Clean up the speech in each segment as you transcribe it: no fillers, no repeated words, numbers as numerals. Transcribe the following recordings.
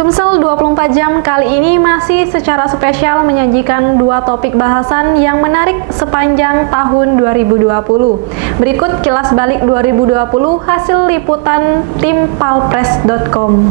Sumsel 24 jam kali ini masih secara spesial menyajikan dua topik bahasan yang menarik sepanjang tahun 2020. Berikut kilas balik 2020 hasil liputan tim palpres.com.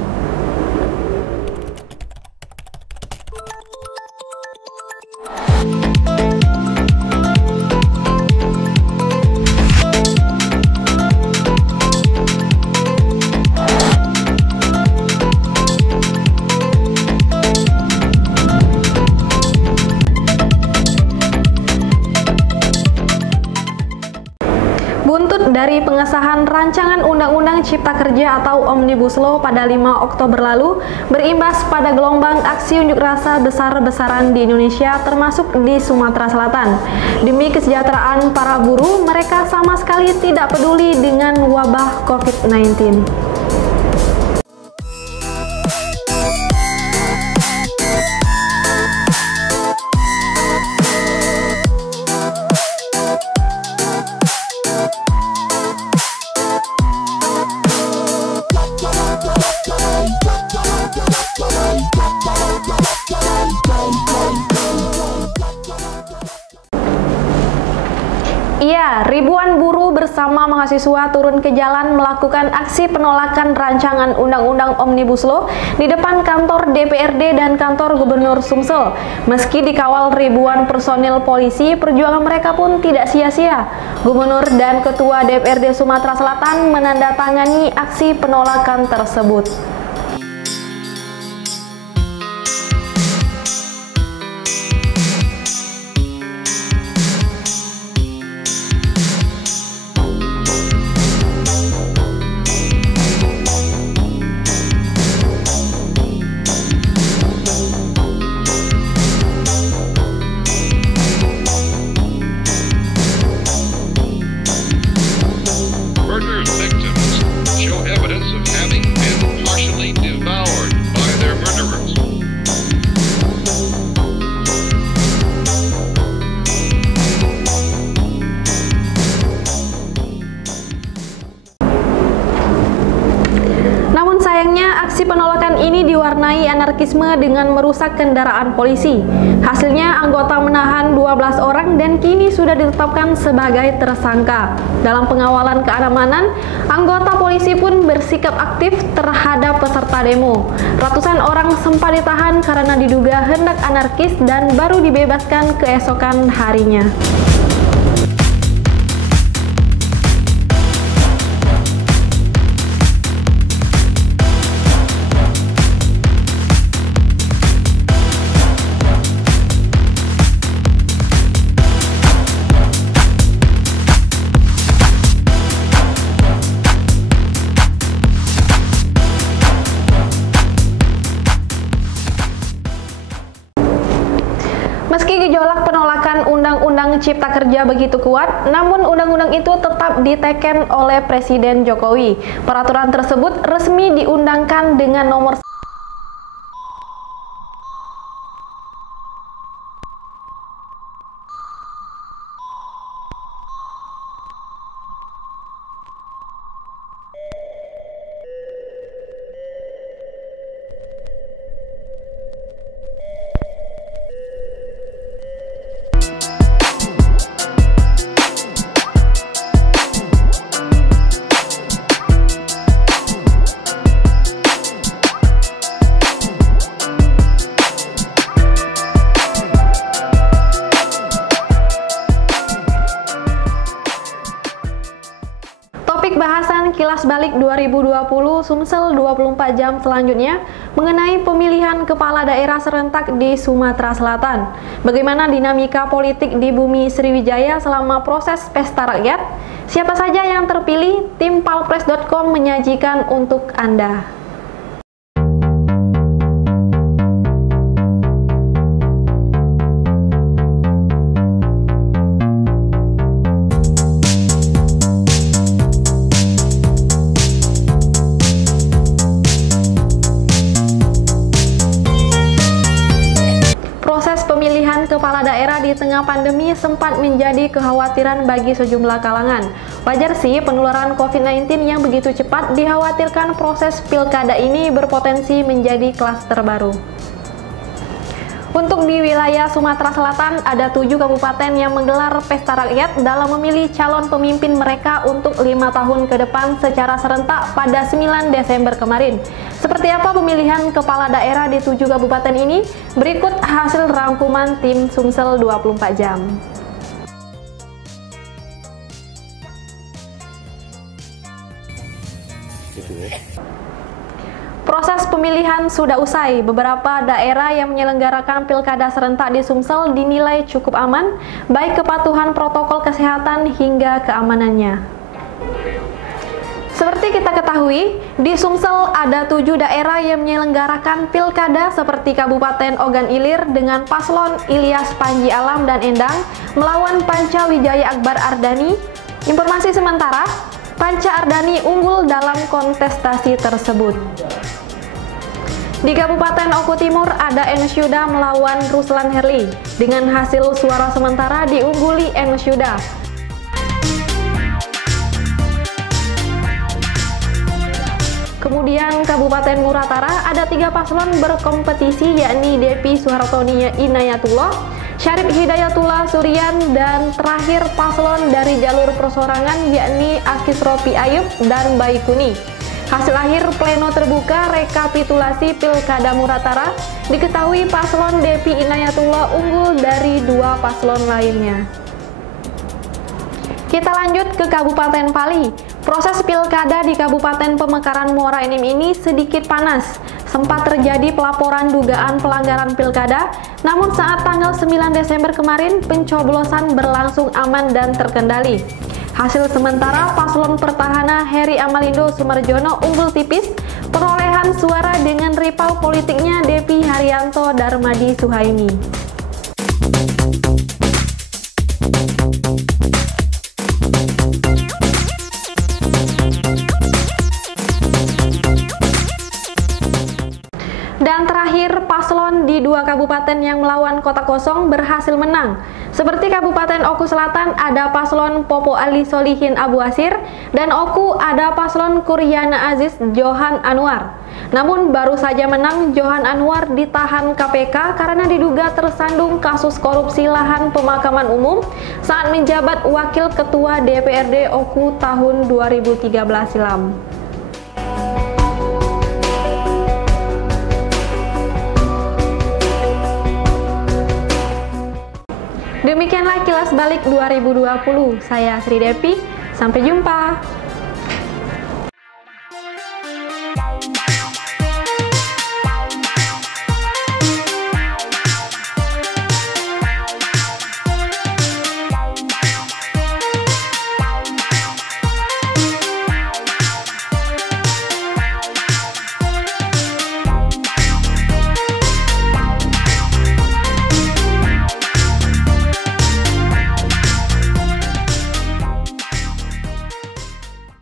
Buntut dari pengesahan rancangan Undang-Undang Cipta Kerja atau Omnibus Law pada 5 Oktober lalu, berimbas pada gelombang aksi unjuk rasa besar-besaran di Indonesia termasuk di Sumatera Selatan. Demi kesejahteraan para buruh, mereka sama sekali tidak peduli dengan wabah COVID-19. Iya, ribuan buruh bersama mahasiswa turun ke jalan melakukan aksi penolakan rancangan Undang-Undang Omnibus Law di depan kantor DPRD dan kantor Gubernur Sumsel. Meski dikawal ribuan personil polisi, perjuangan mereka pun tidak sia-sia. Gubernur dan Ketua DPRD Sumatera Selatan menandatangani aksi penolakan tersebut. Aksi penolakan ini diwarnai anarkisme dengan merusak kendaraan polisi. Hasilnya anggota menahan 12 orang dan kini sudah ditetapkan sebagai tersangka. Dalam pengawalan keamanan, anggota polisi pun bersikap aktif terhadap peserta demo. Ratusan orang sempat ditahan karena diduga hendak anarkis dan baru dibebaskan keesokan harinya. Meski gejolak penolakan Undang-Undang Cipta Kerja begitu kuat, namun undang-undang itu tetap diteken oleh Presiden Jokowi. Peraturan tersebut resmi diundangkan dengan nomor bahasan kilas balik 2020 Sumsel 24 jam selanjutnya mengenai pemilihan kepala daerah serentak di Sumatera Selatan. Bagaimana dinamika politik di bumi Sriwijaya selama proses pesta rakyat? Siapa saja yang terpilih? Tim palpres.com menyajikan untuk Anda. Kepala daerah di tengah tengah pandemi sempat menjadi kekhawatiran bagi sejumlah kalangan. Wajar sih penularan COVID-19 yang begitu cepat, dikhawatirkan proses pilkada ini berpotensi menjadi klaster baru. Untuk di wilayah Sumatera Selatan, ada 7 kabupaten yang menggelar pesta rakyat dalam memilih calon pemimpin mereka untuk 5 tahun ke depan secara serentak pada 9 Desember kemarin. Seperti apa pemilihan kepala daerah di 7 kabupaten ini? Berikut hasil rangkuman tim Sumsel 24 jam. Proses pemilihan sudah usai. Beberapa daerah yang menyelenggarakan pilkada serentak di Sumsel dinilai cukup aman, baik kepatuhan protokol kesehatan hingga keamanannya. Seperti kita ketahui, di Sumsel ada 7 daerah yang menyelenggarakan pilkada seperti Kabupaten Ogan Ilir dengan paslon Ilyas Panji Alam dan Endang melawan Panca Wijaya Akbar Ardani. Informasi sementara, Panca Ardani unggul dalam kontestasi tersebut. Di Kabupaten Oku Timur ada Enes Yuda melawan Ruslan Herli. Dengan hasil suara sementara diungguli Enes Yuda. Kemudian Kabupaten Muratara ada 3 paslon berkompetisi, yakni Depi Suhartoni Inayatullah, Syarif Hidayatullah Surian, dan terakhir paslon dari jalur persorangan yakni Akis Ropi Ayub dan Baikuni. Hasil akhir pleno terbuka rekapitulasi Pilkada Muratara, diketahui paslon Depi Inayatullah unggul dari 2 paslon lainnya. Kita lanjut ke Kabupaten Pali. Proses pilkada di Kabupaten Pemekaran Muara Enim ini sedikit panas. Sempat terjadi pelaporan dugaan pelanggaran pilkada, namun saat tanggal 9 Desember kemarin pencoblosan berlangsung aman dan terkendali. Hasil sementara paslon pertahanan Heri Amalindo Sumarjono unggul tipis, perolehan suara dengan rival politiknya Depi Haryanto Darmadi Suhaimi. Dan terakhir, paslon di 2 kabupaten yang melawan kota kosong berhasil menang. Seperti Kabupaten Oku Selatan ada paslon Popo Ali Solihin Abu Asir, dan Oku ada paslon Kuryana Aziz Johan Anwar. Namun baru saja menang, Johan Anwar ditahan KPK karena diduga tersandung kasus korupsi lahan pemakaman umum saat menjabat Wakil Ketua DPRD Oku tahun 2013 silam. Demikianlah kilas balik 2020. Saya Sri Depi, sampai jumpa.